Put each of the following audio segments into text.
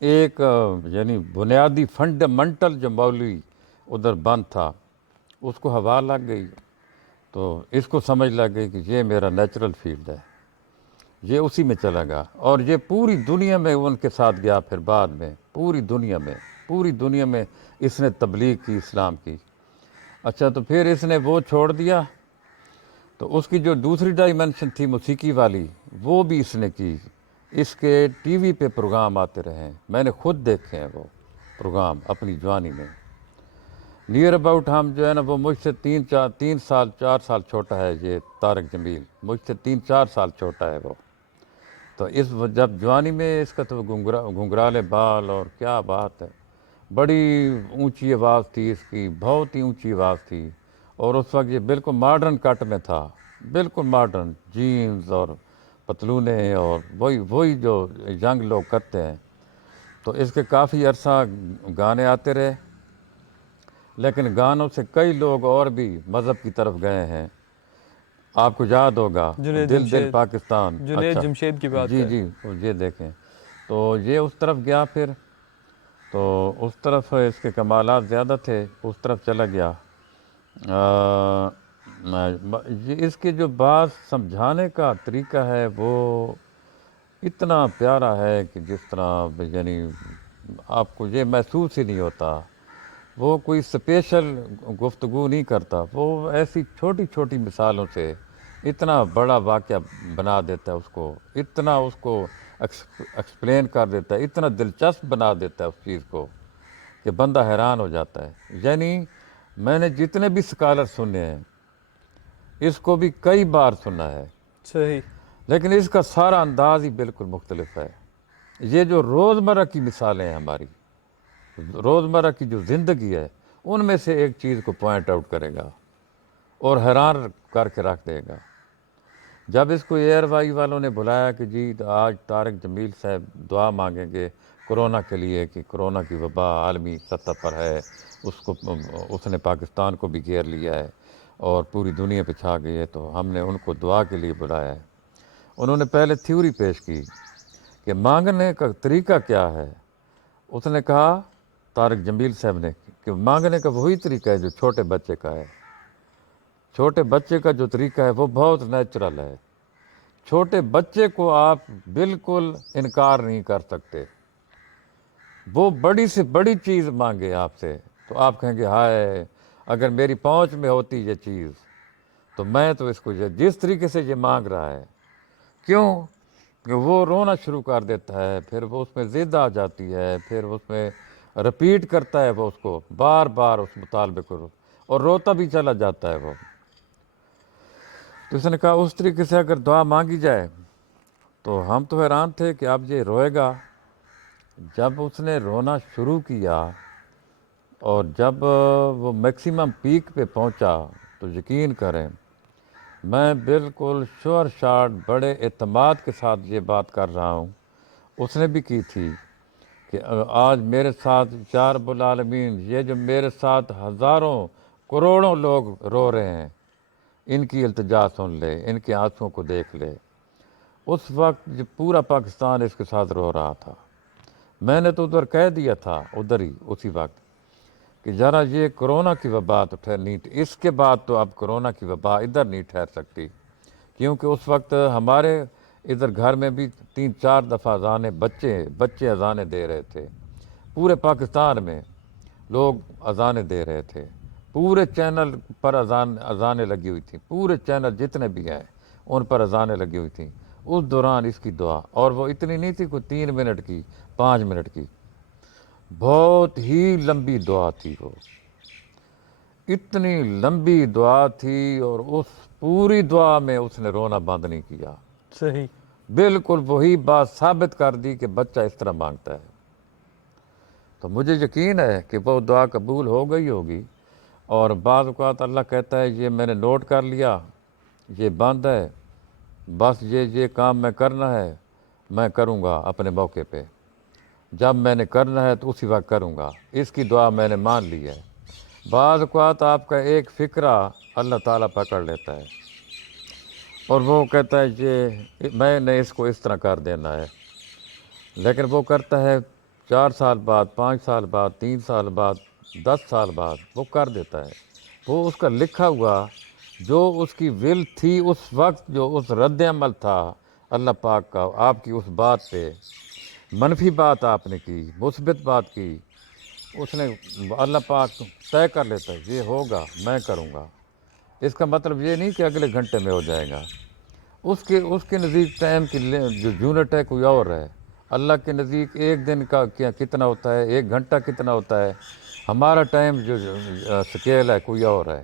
ایک یعنی بنیادی فنڈامنٹل جو مولوی ادھر بند تھا اس کو ہوا لگ گئی، تو اس کو سمجھ لگ گئی کہ یہ میرا نیچرل فیلڈ ہے، یہ اسی میں چلا گیا، اور یہ پوری دنیا میں ان کے ساتھ گیا پھر بعد میں، پوری دنیا میں اس نے تبلیغ کی اسلام کی۔ اچھا تو پھر اس نے وہ چھوڑ دیا، تو اس کی جو دوسری ڈائمنشن تھی موسیقی والی وہ بھی اس نے کی۔ اس کے ٹی وی پہ پروگرام آتے رہے، میں نے خود دیکھے ہیں وہ پروگرام اپنی جوانی میں۔ نیئر اباؤٹ ہم جو ہے نا، وہ مجھ سے 4 سال چھوٹا ہے یہ طارق جمیل، مجھ سے 4 سال چھوٹا ہے وہ۔ تو جب جوانی میں اس کا تو گھنگرالے بال، اور کیا بات ہے، بڑی اونچی آواز تھی اس کی، بہت ہی اونچی آواز تھی، اور اس وقت یہ بالکل ماڈرن کٹ میں تھا، بالکل ماڈرن جینز اور پتلونے، اور وہی جو ینگ لوگ کرتے ہیں۔ تو اس کے کافی عرصہ گانے آتے رہے، لیکن گانوں سے کئی لوگ اور بھی مذہب کی طرف گئے ہیں۔ آپ کو یاد ہوگا جنید دل جمشید پاکستان، جنید جمشید کی بات جی ہے۔ جی یہ دیکھیں، تو یہ اس طرف گیا پھر، تو اس طرف اس کے کمالات زیادہ تھے، اس طرف چلا گیا۔ اس کے جو بات سمجھانے کا طریقہ ہے وہ اتنا پیارا ہے کہ جس طرح یعنی آپ کو یہ محسوس ہی نہیں ہوتا، وہ کوئی اسپیشل گفتگو نہیں کرتا، وہ ایسی چھوٹی چھوٹی مثالوں سے اتنا بڑا واقعہ بنا دیتا ہے اس کو، اتنا اس کو ایکسپلین کر دیتا ہے، اتنا دلچسپ بنا دیتا ہے اس چیز کو کہ بندہ حیران ہو جاتا ہے۔ یعنی میں نے جتنے بھی اسکالر سنے ہیں اس کو بھی کئی بار سنا ہے، صحیح، لیکن اس کا سارا انداز ہی بالکل مختلف ہے۔ یہ جو روزمرہ کی مثالیں ہیں ہماری، روزمرہ کی جو زندگی ہے، ان میں سے ایک چیز کو پوائنٹ آؤٹ کرے گا اور حیران کر کے رکھ دے گا۔ جب اس کو ایئر وائی والوں نے بلایا کہ جی آج طارق جمیل صاحب دعا مانگیں گے کرونا کے لیے، کہ کرونا کی وبا عالمی سطح پر ہے، اس نے پاکستان کو بھی گھیر لیا ہے اور پوری دنیا پہ چھا گئی ہے، تو ہم نے ان کو دعا کے لیے بلایا ہے۔ انہوں نے پہلے تھیوری پیش کی کہ مانگنے کا طریقہ کیا ہے۔ اس نے کہا، طارق جمیل صاحب نے، کہ مانگنے کا وہی طریقہ ہے جو چھوٹے بچے کا ہے۔ چھوٹے بچے کا جو طریقہ ہے وہ بہت نیچرل ہے، چھوٹے بچے کو آپ بالکل انکار نہیں کر سکتے۔ وہ بڑی سے بڑی چیز مانگے آپ سے تو آپ کہیں گے ہائے اگر میری پہنچ میں ہوتی یہ چیز تو میں تو اس کو جس طریقے سے یہ مانگ رہا ہے، کیوں کہ وہ رونا شروع کر دیتا ہے، پھر وہ اس میں ضد آ جاتی ہے، پھر اس میں رپیٹ کرتا ہے وہ اس کو بار بار اس مطالبے کو، اور روتا بھی چلا جاتا ہے وہ۔ تو اس نے کہا اس طریقے سے اگر دعا مانگی جائے، تو ہم تو حیران تھے کہ اب یہ روئے گا۔ جب اس نے رونا شروع کیا اور جب وہ میکسیمم پیک پہ پہنچا تو یقین کریں میں بالکل شور شاٹ بڑے اعتماد کے ساتھ یہ بات کر رہا ہوں، اس نے بھی کی تھی کہ آج میرے ساتھ یا رب العالمین، یہ جو میرے ساتھ ہزاروں کروڑوں لوگ رو رہے ہیں ان کی التجا سن لے، ان کے آنسوؤں کو دیکھ لے۔ اس وقت جو پورا پاکستان اس کے ساتھ رو رہا تھا، میں نے تو ادھر کہہ دیا تھا ادھر ہی اسی وقت کہ ذرا یہ کرونا کی وبا تو نہیں، اس کے بعد تو اب کرونا کی وبا ادھر نہیں ٹھہر سکتی، کیونکہ اس وقت ہمارے ادھر گھر میں بھی 3-4 دفعہ اذانیں بچے اذانیں دے رہے تھے، پورے پاکستان میں لوگ اذانیں دے رہے تھے، پورے چینل پر اذانیں لگی ہوئی تھیں، پورے چینل جتنے بھی ہیں ان پر اذانیں لگی ہوئی تھیں۔ اس دوران اس کی دعا، اور وہ اتنی نہیں تھی کوئی 3 منٹ کی، 5 منٹ کی، بہت ہی لمبی دعا تھی وہ، اتنی لمبی دعا تھی، اور اس پوری دعا میں اس نے رونا بند نہیں کیا۔ صحیح، بالکل وہی بات ثابت کر دی کہ بچہ اس طرح مانگتا ہے۔ تو مجھے یقین ہے کہ وہ دعا قبول ہو گئی ہوگی، اور بعض اوقات اللہ کہتا ہے یہ میں نے نوٹ کر لیا، یہ بند ہے، بس یہ کام میں کرنا ہے، میں کروں گا اپنے موقع پہ، جب میں نے کرنا ہے تو اسی وقت کروں گا، اس کی دعا میں نے مان لی ہے۔ بعض اوقات آپ کا ایک فکرہ اللہ تعالیٰ پکڑ لیتا ہے اور وہ کہتا ہے یہ میں نے اس کو اس طرح کر دینا ہے، لیکن وہ کرتا ہے 4 سال بعد، 5 سال بعد، 3 سال بعد، 10 سال بعد وہ کر دیتا ہے. وہ اس کا لکھا ہوا جو اس کی ول تھی اس وقت، جو اس رد عمل تھا اللہ پاک کا آپ کی اس بات پہ، منفی بات آپ نے کی، مثبت بات کی، اس نے اللہ پاک طے کر لیتا ہے یہ ہوگا، میں کروں گا. اس کا مطلب یہ نہیں کہ اگلے گھنٹے میں ہو جائے گا. اس کے نزدیک ٹائم کی جو یونٹ ہے کوئی اور ہے. اللہ کے نزدیک ایک دن کا کتنا ہوتا ہے، ایک گھنٹہ کتنا ہوتا ہے، ہمارا ٹائم جو سکیل ہے کوئی اور ہے.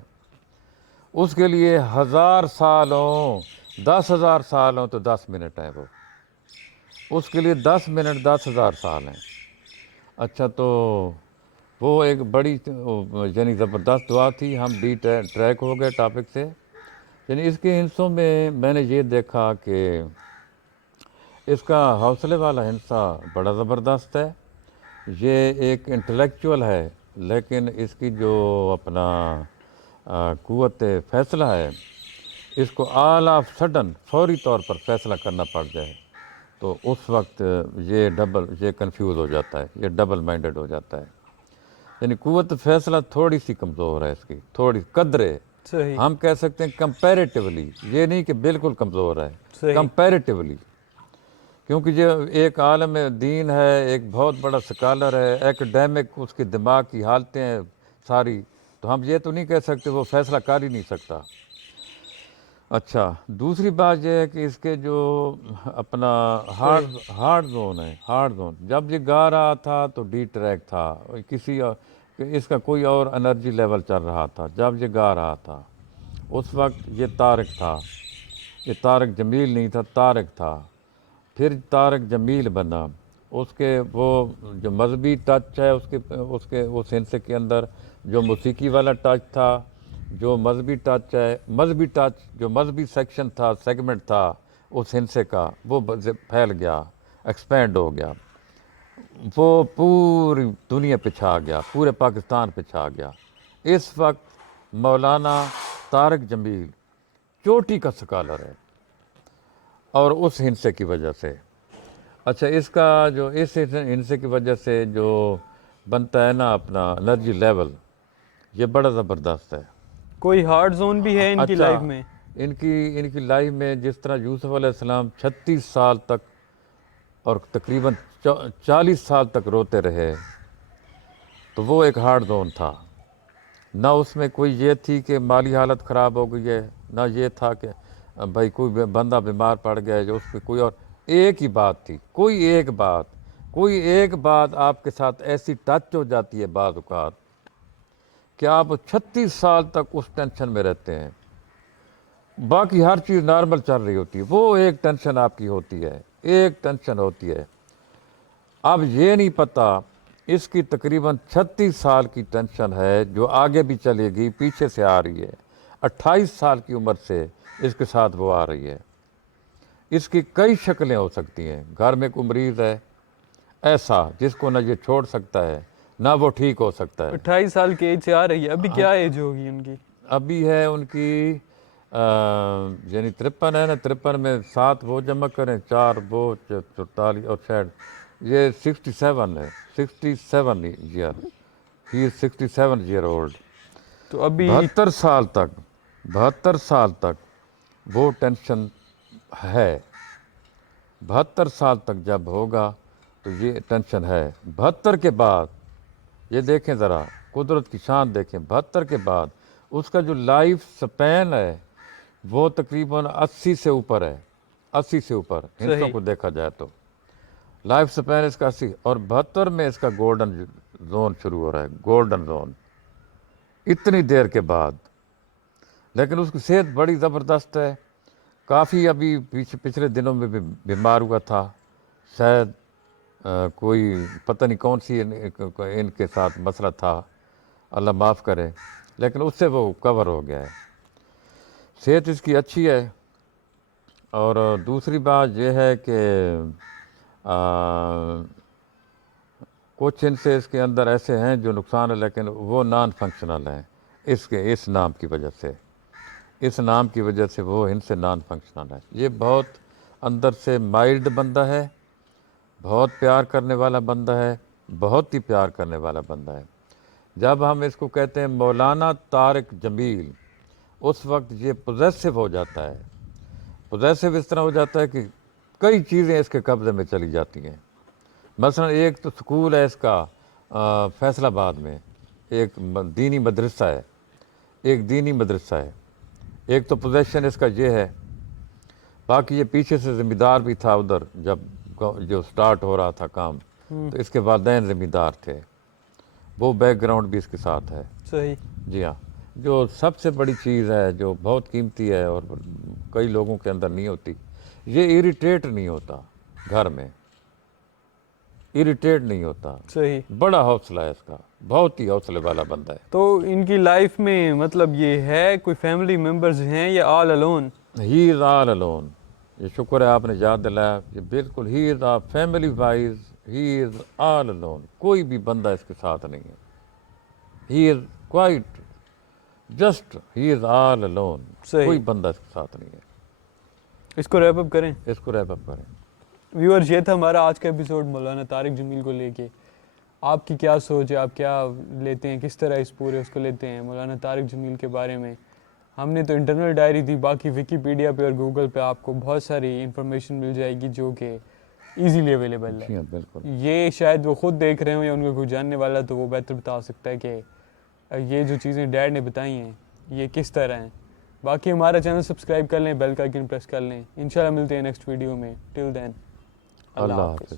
اس کے لیے 1000 سال ہوں، 10,000 سال ہوں تو 10 منٹ ہیں وہ. اس کے لیے 10 منٹ 10,000 سال ہیں. اچھا تو وہ ایک بڑی یعنی زبردست دعا تھی. ہم ڈی ٹریک ہو گئے ٹاپک سے. یعنی اس کے ہندسوں میں نے یہ دیکھا کہ اس کا حوصلے والا ہندسہ بڑا زبردست ہے. یہ ایک انٹلیکچول ہے، لیکن اس کی جو اپنا قوت فیصلہ ہے، اس کو آل آف سڈن فوری طور پر فیصلہ کرنا پڑ جائے تو اس وقت یہ کنفیوز ہو جاتا ہے، یہ ڈبل مائنڈڈ ہو جاتا ہے. یعنی قوت فیصلہ تھوڑی سی کمزور ہے اس کی، تھوڑی قدرے. صحیح. ہم کہہ سکتے ہیں کمپیریٹیولی، یہ نہیں کہ بالکل کمزور ہے، صحیح. کمپیریٹیولی. کیونکہ یہ ایک عالم دین ہے، ایک بہت بڑا سکالر ہے، ایکڈیمک، اس کے دماغ کی حالتیں ہیں ساری، تو ہم یہ تو نہیں کہہ سکتے وہ فیصلہ کر ہی نہیں سکتا. اچھا دوسری بات یہ ہے کہ اس کے جو اپنا ہارڈ زون ہے، ہارڈ زون جب یہ گا رہا تھا تو ڈی ٹریک تھا، اس کا کوئی اور انرجی لیول چل رہا تھا. جب یہ گا رہا تھا اس وقت یہ طارق تھا، یہ طارق جمیل نہیں تھا، طارق تھا. پھر طارق جمیل بنا. اس کے وہ جو مذہبی ٹچ ہے اس ہندسے کے اندر، جو موسیقی والا ٹچ تھا، جو مذہبی ٹچ ہے، جو مذہبی سیکشن تھا، سیگمنٹ تھا اس ہندسے کا، وہ پھیل گیا، ایکسپینڈ ہو گیا. وہ پوری دنیا پہ چھا گیا، پورے پاکستان پہ چھا گیا. اس وقت مولانا طارق جمیل چوٹی کا سکالر ہے، اور اس ہندسے کی وجہ سے. اچھا اس ہندسے کی وجہ سے جو بنتا ہے نا اپنا انرجی لیول، یہ بڑا زبردست ہے. کوئی ہارڈ زون بھی ہے ان کی لائف میں؟ ان کی لائف میں جس طرح یوسف علیہ السلام 36 سال تک اور تقریباً 40 سال تک روتے رہے، تو وہ ایک ہارڈ زون تھا. نہ اس میں کوئی یہ تھی کہ مالی حالت خراب ہو گئی ہے، نہ یہ تھا کہ بھائی کوئی بندہ بیمار پڑ گیا ہے جو اس پہ کوئی اور. ایک ہی بات تھی، کوئی ایک بات آپ کے ساتھ ایسی ٹچ ہو جاتی ہے بعض اوقات کہ آپ 36 سال تک اس ٹینشن میں رہتے ہیں. باقی ہر چیز نارمل چل رہی ہوتی ہے، وہ ایک ٹینشن آپ کی ہوتی ہے، ایک ٹینشن ہوتی ہے. اب یہ نہیں پتہ اس کی تقریباً 36 سال کی ٹینشن ہے جو آگے بھی چلے گی، پیچھے سے آ رہی ہے. 28 سال کی عمر سے اس کے ساتھ وہ آ رہی ہے. اس کی کئی شکلیں ہو سکتی ہیں. گھر میں کوئی مریض ہے ایسا جس کو نہ یہ چھوڑ سکتا ہے نہ وہ ٹھیک ہو سکتا ہے. 28 سال کی ایج سے آ رہی ہے. ابھی کیا ایج ہوگی ان کی؟ ابھی ہے ان کی یعنی 53 ہے نا، 53 میں 7 وہ جمع کریں، 4 وہ 44 اور شاید یہ 67 ہے، 67 ایئر، ہی از 67 ایئر اولڈ. تو ابھی 72 سال تک وہ ٹینشن ہے. 72 سال تک جب ہوگا تو یہ ٹینشن ہے. 72 کے بعد یہ دیکھیں ذرا قدرت کی شان دیکھیں. 72 کے بعد اس کا جو لائف سپین ہے وہ تقریباً 80 سے اوپر ہے، 80 سے اوپر ہندسوں کو دیکھا جائے تو لائف سپین اس کا 80. اور 72 میں اس کا گولڈن زون شروع ہو رہا ہے، گولڈن زون اتنی دیر کے بعد. لیکن اس کی صحت بڑی زبردست ہے. کافی ابھی پچھلے دنوں میں بھی بیمار ہوا تھا، شاید کوئی پتہ نہیں کون سی ان کے ساتھ مسئلہ تھا، اللہ معاف کرے، لیکن اس سے وہ کور ہو گیا ہے. صحت اس کی اچھی ہے. اور دوسری بات یہ ہے کہ کچھ ان سے اس کے اندر ایسے ہیں جو نقصان ہے، لیکن وہ نان فنکشنل ہیں اس نام کی وجہ سے. اس نام کی وجہ سے وہ ان سے نان فنکشنل ہے. یہ بہت اندر سے مائلڈ بندہ ہے، بہت پیار کرنے والا بندہ ہے، بہت ہی پیار کرنے والا بندہ ہے. جب ہم اس کو کہتے ہیں مولانا طارق جمیل، اس وقت یہ پوزیسو ہو جاتا ہے. پوزیسو اس طرح ہو جاتا ہے کہ کئی چیزیں اس کے قبضے میں چلی جاتی ہیں. مثلا ایک تو سکول ہے اس کا فیصل آباد میں، ایک دینی مدرسہ ہے، ایک تو پوزیشن اس کا یہ ہے. باقی یہ پیچھے سے ذمہ دار بھی تھا ادھر، جب جو سٹارٹ ہو رہا تھا کام تو اس کے والدین ذمہ دار تھے، وہ بیک گراؤنڈ بھی اس کے ساتھ ہے. صحیح. جی ہاں. جو سب سے بڑی چیز ہے جو بہت قیمتی ہے اور کئی لوگوں کے اندر نہیں ہوتی، یہ اریٹیٹ نہیں ہوتا گھر میں، اریٹیٹ نہیں ہوتا. صحیح. بڑا حوصلہ ہے اس کا، بہت ہی حوصلے والا بندہ ہے. تو ان کی لائف میں مطلب یہ ہے کوئی فیملی ممبرز ہیں یا all alone? He is all alone. یہ شکر ہے آپ نے یاد دلایا. یہ بالکل ہی is family wise he is all alone. کوئی بھی بندہ اس کے ساتھ نہیں ہے. He is quite just he is all alone. کوئی بندہ اس کے ساتھ نہیں ہے. اس کو ریپ اپ کریں. اس کو ریپ اپ کریں. ویورز، یہ تھا ہمارا آج کا ایپیسوڈ مولانا طارق جمیل کو لے کے. آپ کی کیا سوچ ہے؟ آپ کیا لیتے ہیں؟ کس طرح اس پورے اس کو لیتے ہیں مولانا طارق جمیل کے بارے میں؟ ہم نے تو انٹرنل ڈائری دی، باقی ویکیپیڈیا پہ اور گوگل پہ آپ کو بہت ساری انفارمیشن مل جائے گی جو کہ ایزیلی اویلیبل ہے. بالکل. یہ شاید وہ خود دیکھ رہے ہوں یا ان کو کوئی جاننے والا تو وہ بہتر بتا سکتا ہے کہ یہ جو چیزیں ڈیڈ نے بتائی ہیں یہ کس طرح ہیں. باقی ہمارا چینل سبسکرائب کر لیں، بیل کا آئیکن پریس کر لیں. انشاءاللہ ملتے ہیں نیکسٹ ویڈیو میں. ٹل دین اللہ حافظ.